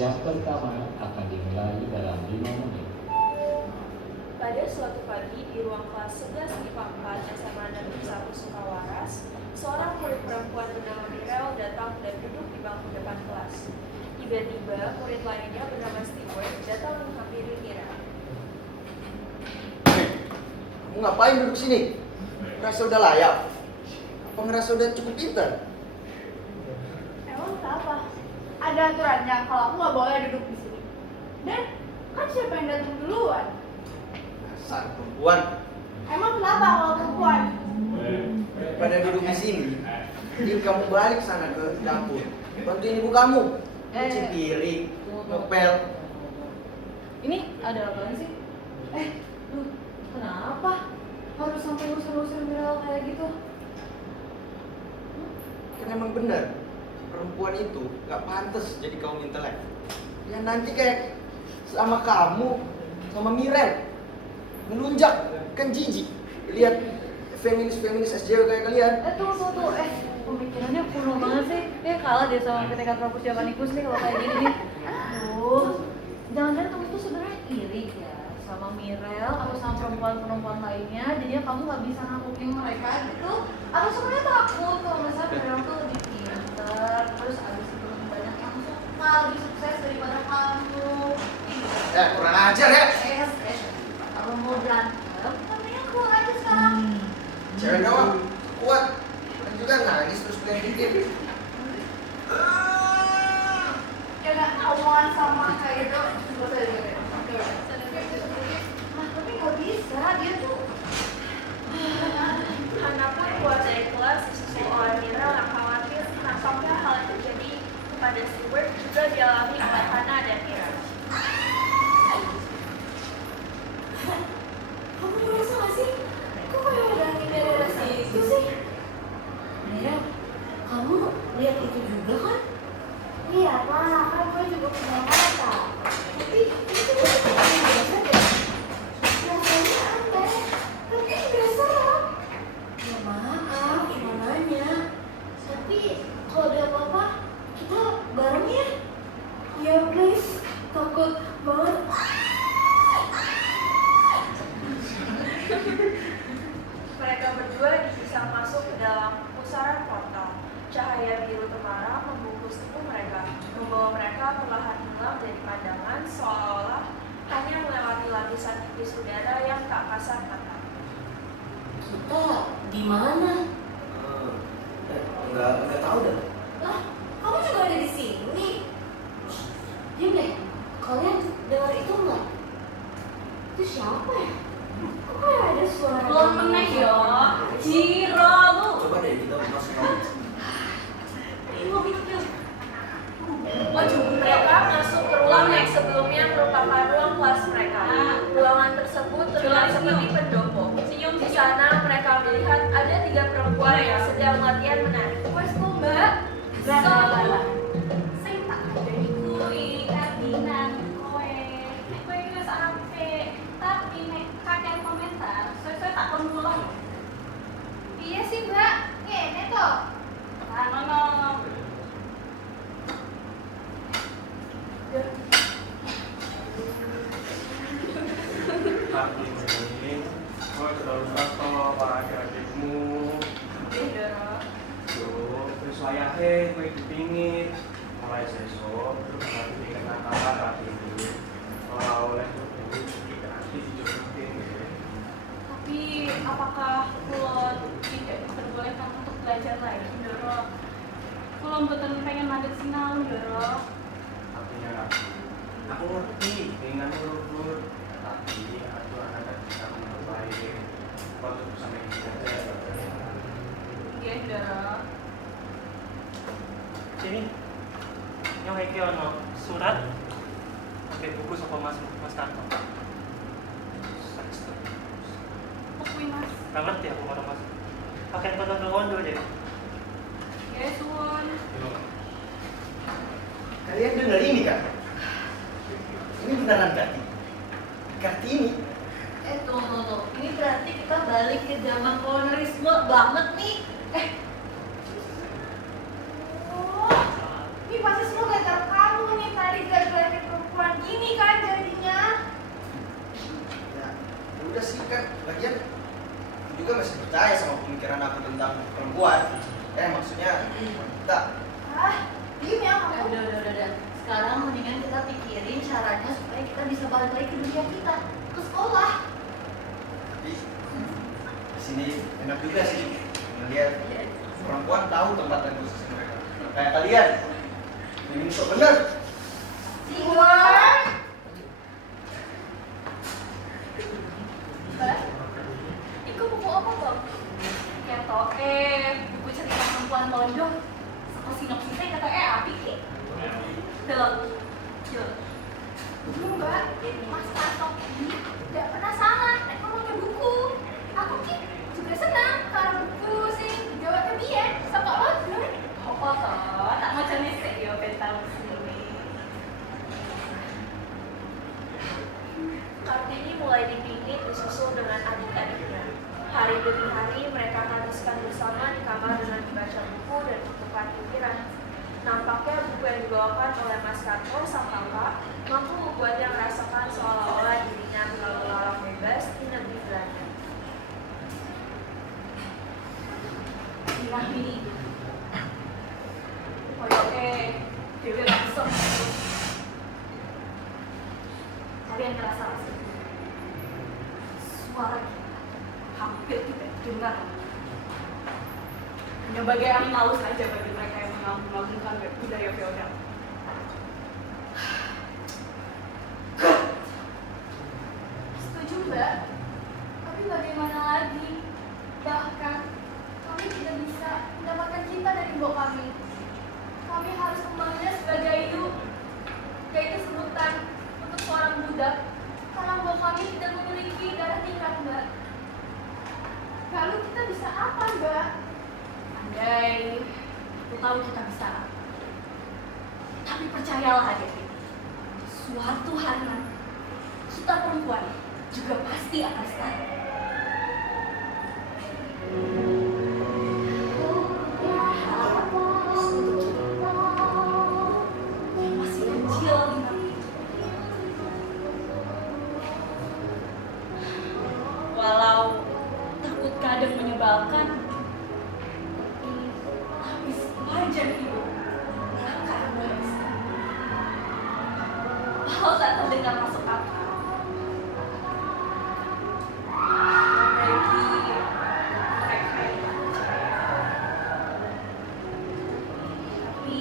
Jam pertama akan dimulai dalam 5 menit. Pada suatu pagi di ruang kelas 11 IPA 4 SMA Negeri 1 Sukawaras, seorang murid perempuan bernama Mirel datang dan duduk di bangku depan kelas. Tiba-tiba murid lainnya bernama Stewart datang menghampiri Mirel. Kamu ngapain duduk sini? Ngerasa udah layak? Apa ngerasa udah cukup pintar? Emang kenapa? Ada aturannya kalau aku nggak boleh duduk di sini. Dan kan siapa yang datang duluan? Dasar perempuan. Emang kenapa kalau perempuan? Pada duduk di sini, jadi kamu balik sana ke dapur. Bantuin ibu kamu. Cuci piring, ngepel. Ini ada apaan sih? Lu kenapa? Harus sampai ngusir-ngusir Mirel kayak gitu? Kan emang bener, perempuan itu gak pantas jadi kaum intelek. Ya nanti kayak sama kamu, sama Mirel, melunjak, kan jijik. Lihat feminis SJW kayak kalian. Tunggu. Pemikirannya kuno banget sih. Dia kalah deh sama PTK Kampus Japanikus nih kalau kayak gini nih. Jangan-jangan kamu tuh sebenarnya iri ya sama Mirel atau sama perempuan-perempuan lainnya. Jadinya kamu nggak bisa nakutin mereka gitu. Atau sebenarnya takut kalau misalnya Mirel tuh lebih pinter, terus abis itu lebih banyak yang suka, lebih sukses daripada kamu. Kurang ajar ya. Kalau mau berantem, namanya keluar aja sekarang. Cewek doang, kuat. Dan juga nangis terus pengen dikit. Ya nggak omongan sama kayak gitu. Tapi nggak bisa, dia tuh. Hana pun keluar dari kelas disusul oleh Mirel yang khawatir nampaknya hal yang terjadi kepada Stewart juga dialami oleh Hana dan Mirel. Kamu merasa nggak sih? Kok kayak ada angin dari situ sih? Mirel, kamu lihat itu juga kan? Iya pak, kan gue juga punya mata. Tapi itu bukan biasa deh. Rasanya aneh, tapi nggak serem. Ya maaf, cuma nanya. Tapi kalau ada apa-apa, kita bareng ya. Ya please, takut banget. Mereka berdua bisa masuk ke dalam pusaran portal. Cahaya biru temaram membungkus tubuh mereka, membawa mereka perlahan hilang dari pandangan seolah-olah hanya melewati lapisan tipis udara yang tak kasat mata. Kita di mana? Enggak tahu dah. Lah, kamu juga ada di sini. Diam deh, kalian dengar itu nggak? Itu siapa ya? Kok kayak ada suara? Belum meneh ya, Ciro lu. Coba deh kita masuk kamu. Mereka masuk ke ruang yang sebelumnya merupakan ruang kelas mereka. Ruangan tersebut terlihat seperti pendopo. Di sana mereka melihat ada 3 perempuan yang sedang latihan menari. Wes tuh mbak. Bala. Sing tak ada kuwi kabinan kowe. Nek kowe iki wis apik, tapi nek kakek komentar, sesuai tak kon mulai. Iya sih, Mbak. Ngene to. Lah ngono. Tapi ini, kau terlalu kasar para adik-adikmu. Terus wayahnya kau dipingin mulai sesok, terus nanti tingkat Natalan rapi ini. Kalau oleh itu nanti dicobain. Tapi apakah kulon tidak diperbolehkan untuk belajar lagi, Doro? Kulon betul pengen mandek sinau, Doro. Artinya aku ngerti, dengan urut-urut. Tapi aku anak dan bisa memperbaiki waktu bersama ini saja. Iya, Doro. Sini, yang iki ono surat, pakai buku sama mas Tanto. Kuwi Mas. Gak ngerti aku karo mas. Pakai kono kondo deh. Ya, suwun. Kalian dengar ini kan? Ini beneran Kartini. Tunggu. Ini berarti kita balik ke zaman kolonialisme banget nih. Oh, ini pasti semua gara-gara kamu nih tadi gara-gara udah sih kan, lagian aku juga masih percaya sama pemikiran aku tentang perempuan. Maksudnya wanita. Diem ya Eh, kamu. udah. Sekarang mendingan kita pikirin caranya supaya kita bisa balik lagi ke dunia kita, ke sekolah. Tapi di sini enak juga sih melihat perempuan tahu tempat dan posisi mereka. Nah, kayak kalian, ini sok bener. Keluar. Itu buku apa Bang? Keto, buku cerita perempuan lonjong. Sama sinopsisnya kata api ke. Belum. Belum Mbak, Mas Tatok ini gak pernah salah nek ngomongnya buku. Aku ki juga senang karena buku sing Jawa Kebiyen sama lonjong. Apa toh? Tak mau jenis ya bentang sini. Kartini mulai dipingit disusul dengan adik-adiknya. Hari demi hari mereka habiskan bersama di kamar dengan membaca buku dan bertukar pikiran. Nampaknya buku yang dibawakan oleh Mas Kato, sang kakak, mampu membuatnya merasakan seolah-olah dirinya berlalu-lalang bebas di negeri Belanda. Nah ini. Koyoke dewe langsung. Kalian ngerasa sih? Suara kita hampir tidak dengar. Hanya bagai angin lalu saja bagi mereka yang mengagumkan budaya feodal. Setuju Mbak, tapi bagaimana lagi? Bahkan kami tidak bisa mendapatkan cinta dari ibu kami. Kami harus memanggilnya sebagai itu, yaitu sebutan untuk seorang budak. Karena ibu kami tidak memiliki darah tingkat Mbak. Lalu kita bisa apa Mbak? Andai aku tahu kita bisa. Tapi percayalah adik, suatu hari nanti kita perempuan juga pasti akan selamat. Yang masih kecil nih. Walau takut kadang menyebalkan, tapi sepanjang hidup akan berhasil. Walau tak terdengar masuk akal, bagi mereka yang tak percaya. Tapi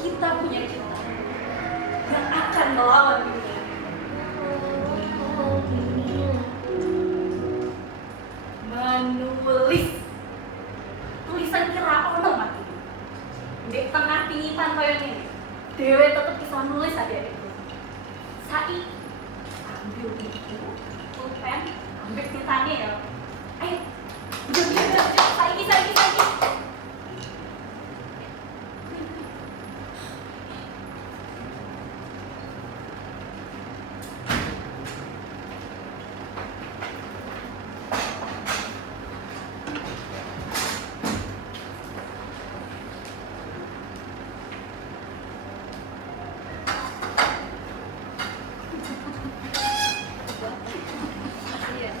kita punya cinta yang akan melawan dunia. Menulis tulisan kira ono mati di tengah pingitan kaya ini dewe tetep bisa nulis adik-adikku. Saiki ambil buku, pulpen, ambil tintanya ya. Ayo, jom, saiki. Iya.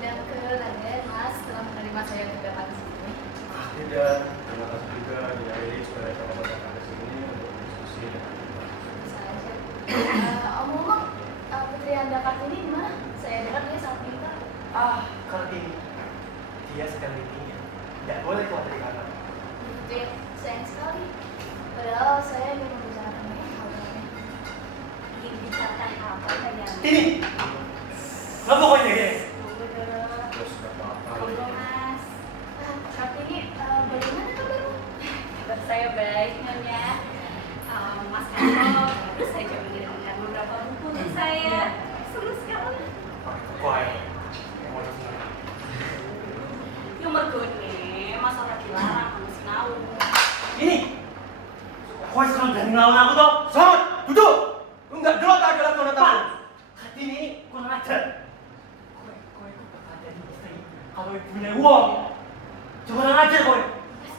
Dan keren Mas telah menerima saya untuk datang ke sini. Tidak, terima kasih juga dari sudah datang ke sini untuk diskusi dengan kita. Bisa aja. Omong-omong, Putri Anda Kartini di mana? Saya dengar dia sangat pintar. Kartini. Dia sekali ini tidak boleh keluar dari kamar. Itu ya, sayang sekali. Padahal saya ingin membicarakan banyak hal lainnya. Ingin bicarakan apa kalian? Tini. Lo pokoknya guys. Tunggu dulu. Terus gak apa-apa. Tunggu Mas. Kartini, bagaimana kabarmu? Kabar saya baik Nyonya. Mas Kato baru saja mengirimkan beberapa buku untuk saya. Seru sekali. Kuai. Yang mau senang. Yang mergone masalah dilarang kamu sinau. Ini. Kuai sekarang berani ngelawan aku toh. Selamat, duduk. Lu nggak dulu tak dalam kau tahu. Kartini ini kurang ajar. Kowe itu berkata di istri. Kalau punya uang, kurang ajar kowe.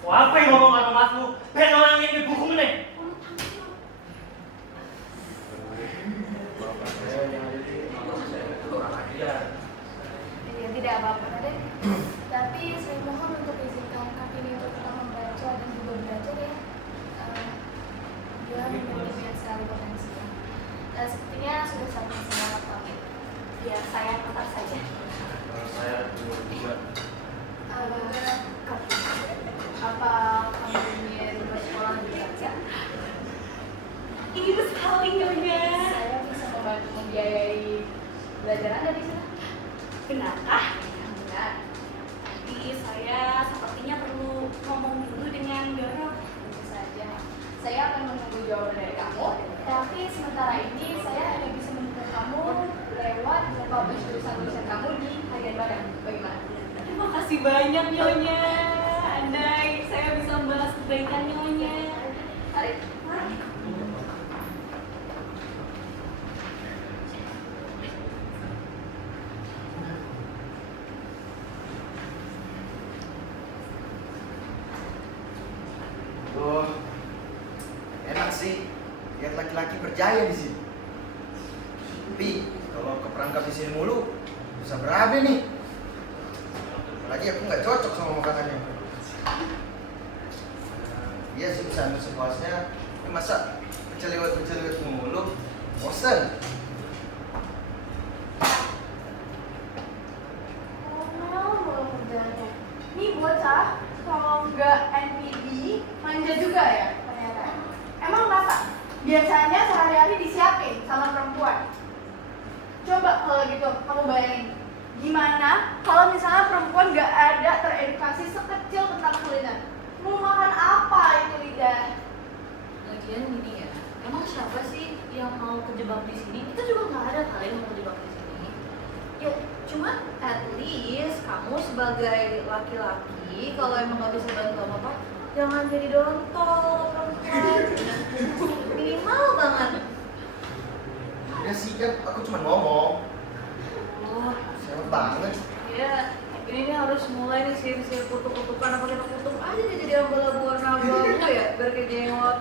Wah, apa yang ngomong karo masmu? Ben orang ini buku meneh. Ya tidak apa-apa Raden. Tapi saya mohon untuk izinkan Kartini untuk tetap membaca dan juga belajar ya. Dia memiliki banyak sekali potensi. Sepertinya sudah saatnya saya pamit. Ya, saya tetap saja. Saya juga. Apa kamu ingin bersekolah di saja? Ingin sekali Nyonya. Saya bisa membantu membiayai belajar Anda di sana. Benarkah? Enggak. Tapi saya sepertinya perlu ngomong dulu dengan Doro. Tentu saja. Saya akan menunggu jawaban dari kamu. Tapi sementara ini saya hanya bisa mendukung kamu lewat mempublish tulisan-tulisan kamu di harian barang. Bagaimana? Terima kasih banyak Nyonya. Andai saya bisa membalas kebaikan Nyonya. Mari. Oh, enak sih. Lihat laki-laki berjaya di sini. Tapi kalau keperangkap di sini mulu, bisa berabe nih. Apalagi aku nggak cocok sama makanannya. Iya sih bisa ambil sepuasnya. Masa berceliwet mulu, bosan. Mau kerjanya. Nih bocah, kalau nggak NPD, manja juga ya ternyata. Emang kenapa? Biasanya sehari-hari disiapin sama perempuan. Coba kalau gitu, kamu bayangin. Gimana kalau misalnya perempuan nggak ada teredukasi sekecil tentang kuliner? Mau makan apa itu lidah? Lagian gini ya, emang siapa sih yang mau kejebak di sini? Kita juga nggak ada kali yang mau kejebak di sini. Ya, cuma at least kamu sebagai laki-laki, kalau emang nggak bisa bantu apa-apa, jangan jadi dontol perempuan. Minimal banget. Ya sih kan, aku cuma ngomong. Oh, Siapa banget. ya. Ini nih harus mulai nih sihir-sihir kutuk-kutukan, apa kita kutuk aja nih jadi abu-abu warna abu-abu ya, biar kayak jengot.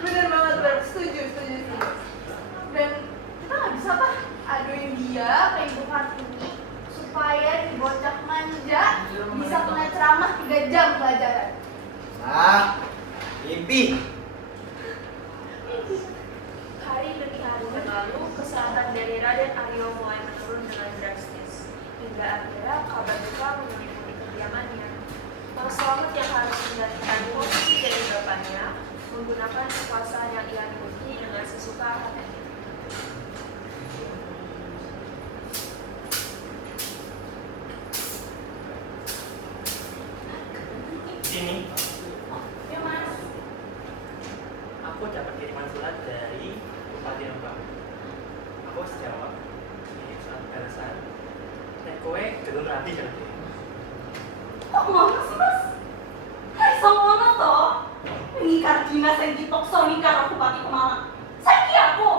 Bener banget, Ber. Setuju. Dan kita nggak bisa apa aduin dia ke Ibu Kartini supaya di bocah manja bisa kena ceramah 3 jam pelajaran. Ah, mimpi. Hari demi hari berlalu, kesehatan dari Raden Aryo mulai menurun dengan drastis. Hingga akhirnya kabar duka menyelimuti kediamannya. Pak Slamet yang harus menggantikan posisi dari bapaknya menggunakan kekuasaan yang ia miliki dengan sesuka hatinya. Sini, Ya Mas. aku dapat kiriman surat dari Bupati Rembang. Aku harus jawab. Ini surat balasan. Dan kowe belum rapi kan? Kok ngono sih Mas? Iso ngono toh? Ini Kartina sing dipaksa nikah karo Bupati Pemalang. Saiki aku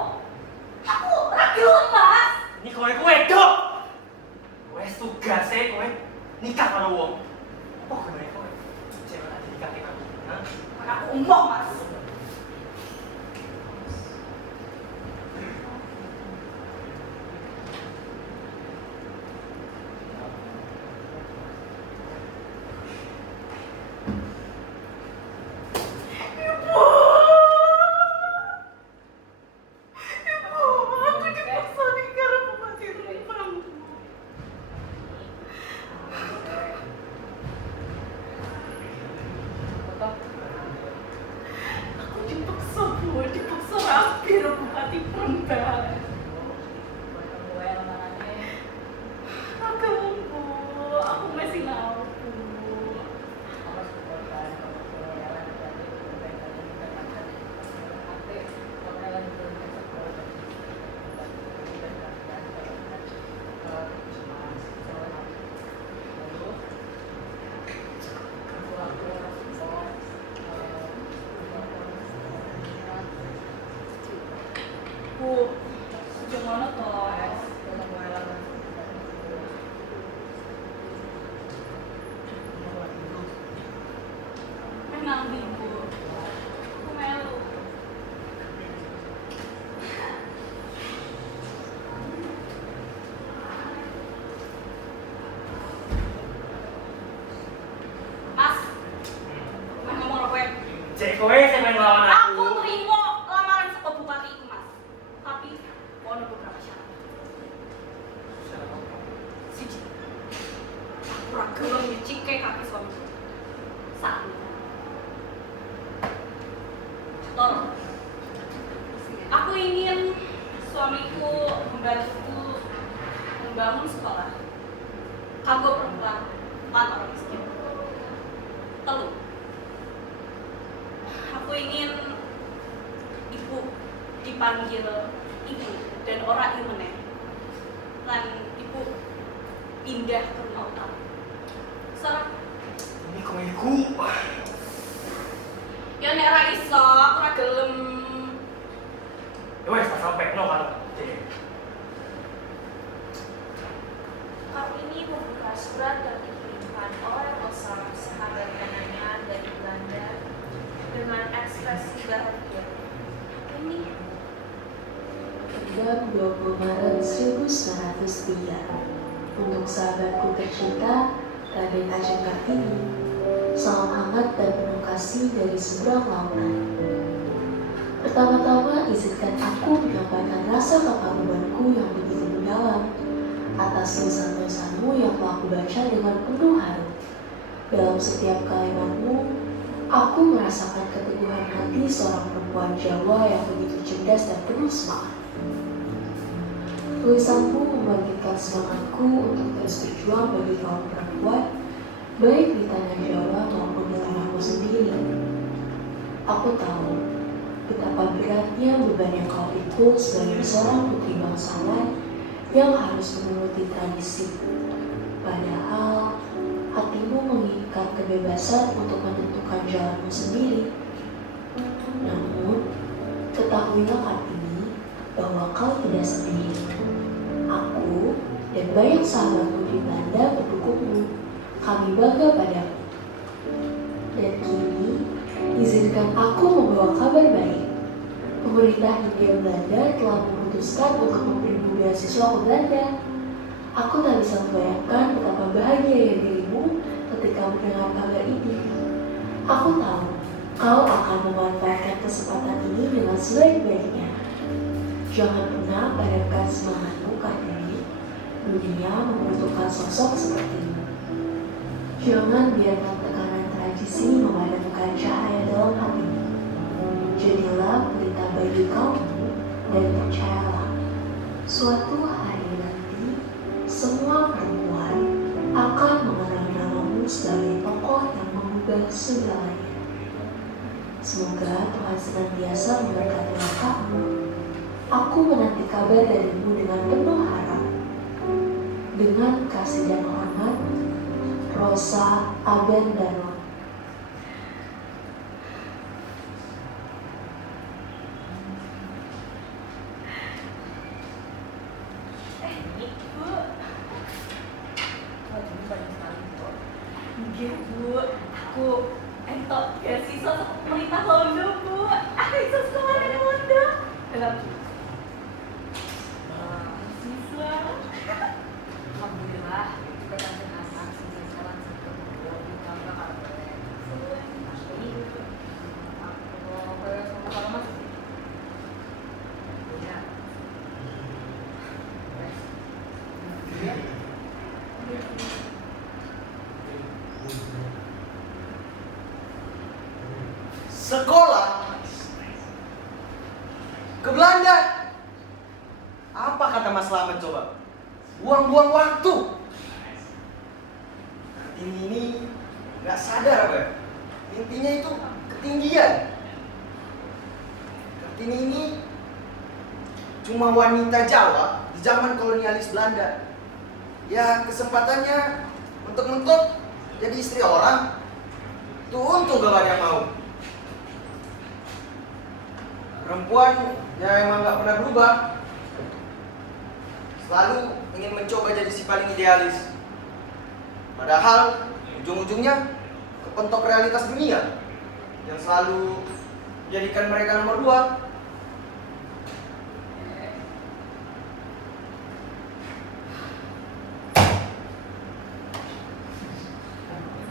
rakyat Mas. Ini kowe wedok. Kowe tugasnya kowe nikah karo wong. Apa gunanya kowe? Cewek lagi nikah aku. Hah? Aku umum Mas. gelem dicike kaki suamiku. Satu. Tolong. Aku ingin suamiku membantuku membangun sekolah. Kamu perempuan, orang miskin. Telu. Aku ingin ibu dipanggil ibu dan orang imeneh. Lan ibu pindah ke rumah utama. Salah. Ini komiku. Ya nek ra iso, aku ra gelem. Ya wes, tak sampai no kan. Kau ini membuka surat yang dikirimkan oleh Rosa, sahabat kanannya dari Belanda, dengan ekspresi bahagia. Ini Tanggal 20 Maret 1903 untuk sahabatku tercinta, Raden Ajeng Kartini. Salam hangat dan penuh kasih dari seberang lautan. Pertama-tama izinkan aku menyampaikan rasa kekagumanku yang begitu mendalam atas tulisan-tulisanmu yang telah aku baca dengan penuh haru. Dalam setiap kalimatmu, aku merasakan keteguhan hati seorang perempuan Jawa yang begitu cerdas dan penuh semangat. Tulisanmu membangkitkan semangatku untuk terus berjuang bagi kaum perempuan, baik di tanah Jawa maupun di tanahku sendiri. Aku tahu betapa beratnya beban yang kau pikul sebagai seorang putri bangsawan yang harus menuruti tradisi. Padahal hatimu menginginkan kebebasan untuk menentukan jalanmu sendiri. Namun, ketahuilah Kartini bahwa kau tidak sendiri. Aku dan banyak sahabatmu di Belanda mendukungmu. Kami bangga padamu. Dan kini, izinkan aku membawa kabar baik. Pemerintah Hindia Belanda telah memutuskan untuk memberimu beasiswa ke Belanda. Aku tak bisa membayangkan betapa bahagia dirimu ketika mendengar kabar ini. Aku tahu kau akan memanfaatkan kesempatan ini dengan sebaik-baiknya. Jangan pernah padamkan semangatmu, Kartini. Dunia membutuhkan sosok sepertimu. Jangan biarkan tekanan tradisi memadamkan cahaya dalam hatimu. Jadilah pelita bagi kaummu dan percayalah, suatu hari nanti semua perempuan akan mengenal namamu sebagai tokoh yang mengubah segalanya. Semoga Tuhan senantiasa memberkati langkahmu. Aku menanti kabar darimu dengan penuh harap. Dengan kasih dan hormat, Rosa Abendano. Ibu. Oh, ini banyak sekali, Bu. Mungkin, Bu, aku entok beasiswa ke pemerintah Londo, Bu. Bisa sekolah di Londo. Dalam beasiswa. Alhamdulillah, kita kan dengan aksi sekarang setelah di kamar kafe. Pasti aku kayak sama Mas. Ya. Sekolah ke Belanda. Apa kata Mas Slamet coba? Buang-buang waktu. Ini nggak sadar apa ya? Intinya itu ketinggian. Kartini ini cuma wanita Jawa di zaman kolonialis Belanda. Ya kesempatannya mentok-mentok jadi istri orang. Tuh untung gak ada yang mau. Perempuan ya emang gak pernah berubah. Selalu ingin mencoba jadi si paling idealis. Padahal ujung-ujungnya kepentok realitas dunia yang selalu menjadikan mereka nomor 2.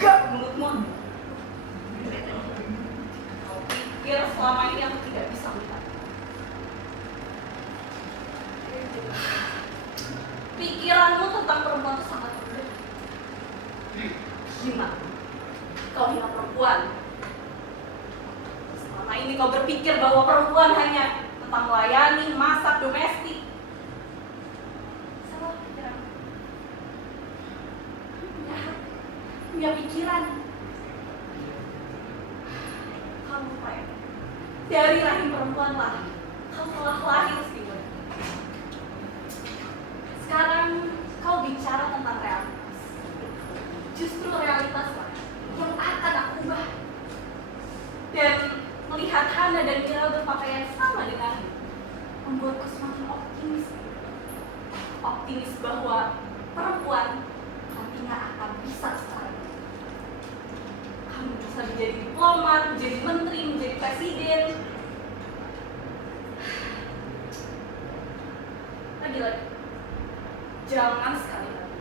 Gak mulutmu. Kau pikir selama ini aku tidak bisa melihat? Pikiranmu tentang perempuan itu sangat rendah. Hina. Kau hina perempuan. Selama ini kau berpikir bahwa perempuan hanya tentang melayani, masak, domestik. Salah pikiran. Punya pikiran. Kamu lupa ya? Dari rahim perempuan lah, kau telah lahir Steven. Sekarang kau bicara tentang realitas. Justru realitas lah yang akan aku ubah. Dan melihat Hana dan Mira berpakaian sama denganmu membuatku semakin optimis. Optimis bahwa perempuan nantinya akan bisa setara. Kamu bisa menjadi diplomat, menjadi menteri, menjadi presiden. Lagi-lagi, jangan sekali-kali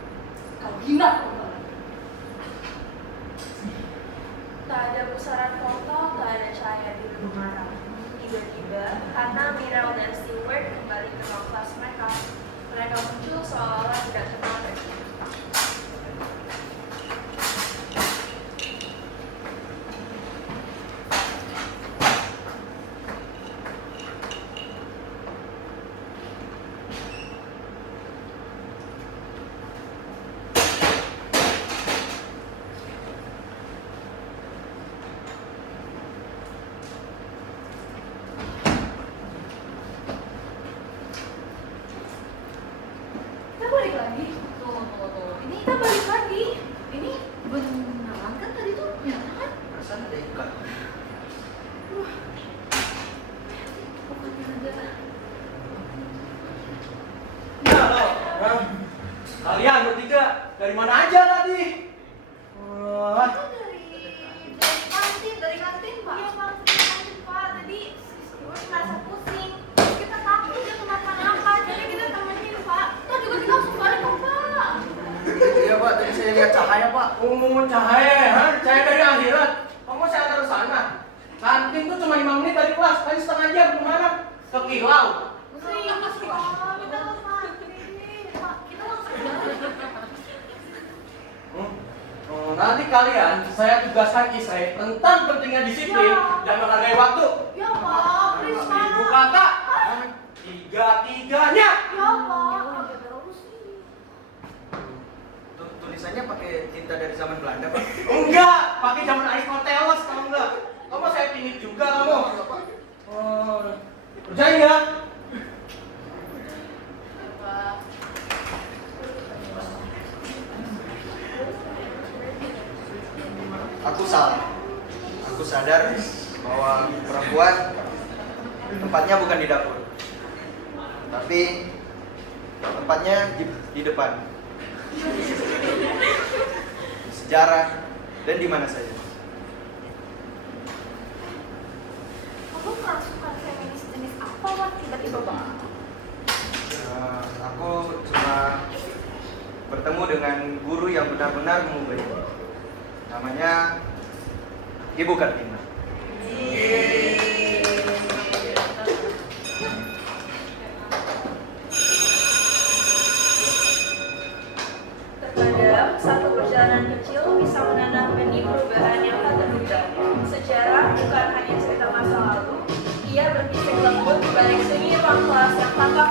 kau hina perempuan. Tak ada pusaran foto, tak ada cahaya di rebung malam. Tiba-tiba, Hana, Mirel, dan Stewart kembali ke ruang kelas mereka. Mereka muncul seolah-olah tidak kenal lagi. Kita balik lagi. Tuh. Ini kita balik lagi. Ini beneran kan tadi tuh nyata kan? Perasaan ada ikan. Pokoknya aja. Ya lo, kalian bertiga dari mana aja tadi? Wah, Dari kantin Pak. Iya Pak, dari kantin Pak. Tadi si Stewart merasa pusing. Kita takut dia kenapa-napa, jadi kita temenin Pak. Tuh juga kita langsung balik kok Pak. Iya Pak, tadi saya lihat cahaya Pak. cahaya, cahaya dari akhirat. Kamu saya antar ke sana. Kantin tuh cuma 5 menit dari kelas, tadi setengah jam kemana? Ke kilau. Serius Pak, kita langsung kantin. Pak, kita langsung Nanti kalian saya tugaskan Isai tentang pentingnya disiplin dan menghargai waktu. Ya Pak, please Pak. Ibu kata tiga-tiganya. Ya Pak. Terus sih. Tulisannya pakai tinta dari zaman Belanda Pak. Enggak, pakai zaman Aristoteles kamu enggak. Kamu saya pingin juga kamu. Percaya ya? Aku salah. Aku sadar bahwa perempuan tempatnya bukan di dapur, tapi tempatnya di depan, di sejarah, dan di mana saja. Kamu kerasukan feminis jenis apa Pak? Tiba-tiba banget. Aku cuma bertemu dengan guru yang benar-benar mengubah. Namanya Ibu Kartina. Terkadang, satu perjalanan kecil bisa menanam benih perubahan yang tak terduga. Sejarah bukan hanya cerita masa lalu, ia berpisah lembut di balik sunyi ruang kelas yang tampak